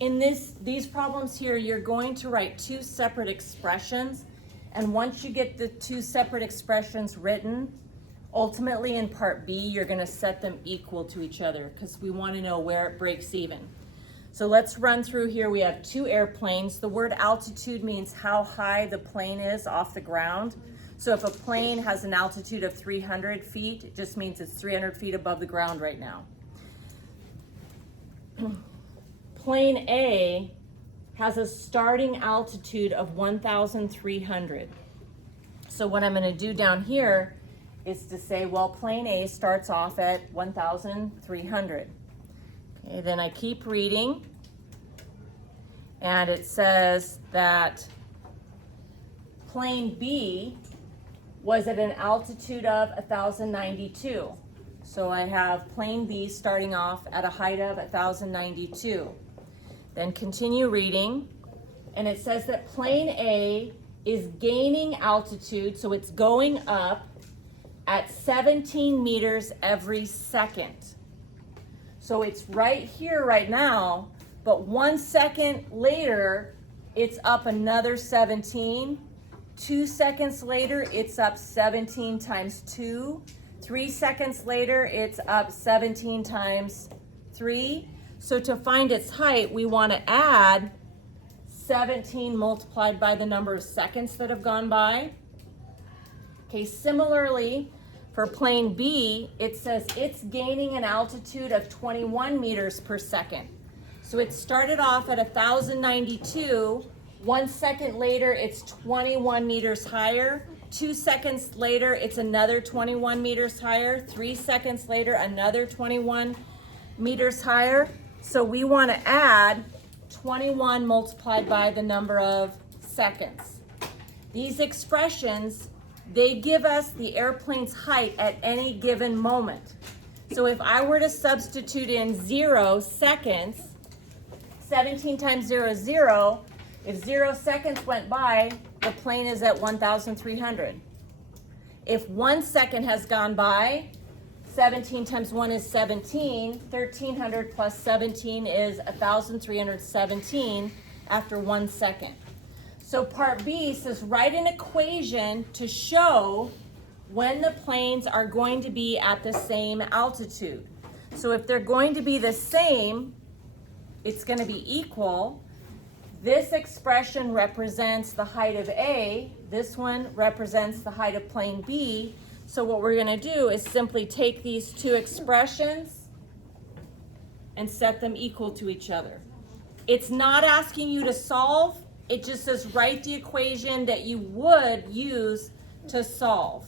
in these problems here, you're going to write two separate expressions. And once you get the two separate expressions written, ultimately in part B, you're gonna set them equal to each other because we wanna know where it breaks even. So let's run through here. We have two airplanes. The word altitude means how high the plane is off the ground. So if a plane has an altitude of 300 feet, it just means it's 300 feet above the ground right now. Plane A has a starting altitude of 1,300. So what I'm going to do down here is to say, well, plane A starts off at 1,300. Okay, then I keep reading, and it says that plane B was at an altitude of 1,092. So I have plane B starting off at a height of 1,092. Then continue reading, and it says that plane A is gaining altitude, so it's going up at 17 meters every second. So it's right here right now, but 1 second later, it's up another 17. 2 seconds later, it's up 17 times 2. 3 seconds later, it's up 17 times 3. So to find its height, we want to add 17 multiplied by the number of seconds that have gone by. Okay, similarly, for plane B, it says it's gaining an altitude of 21 meters per second. So it started off at 1,092. 1 second later, it's 21 meters higher. 2 seconds later, it's another 21 meters higher. 3 seconds later, another 21 meters higher. So we want to add 21 multiplied by the number of seconds. These expressions, they give us the airplane's height at any given moment. So if I were to substitute in 0 seconds, 17 times 0 is 0. If 0 seconds went by, the plane is at 1,300. If 1 second has gone by, 17 times 1 is 17. 1,300 plus 17 is 1,317 after 1 second. So part B says write an equation to show when the planes are going to be at the same altitude. So if they're going to be the same, it's going to be equal. This expression represents the height of A. This one represents the height of plane B. So what we're going to do is simply take these two expressions and set them equal to each other. It's not asking you to solve. It just says write the equation that you would use to solve.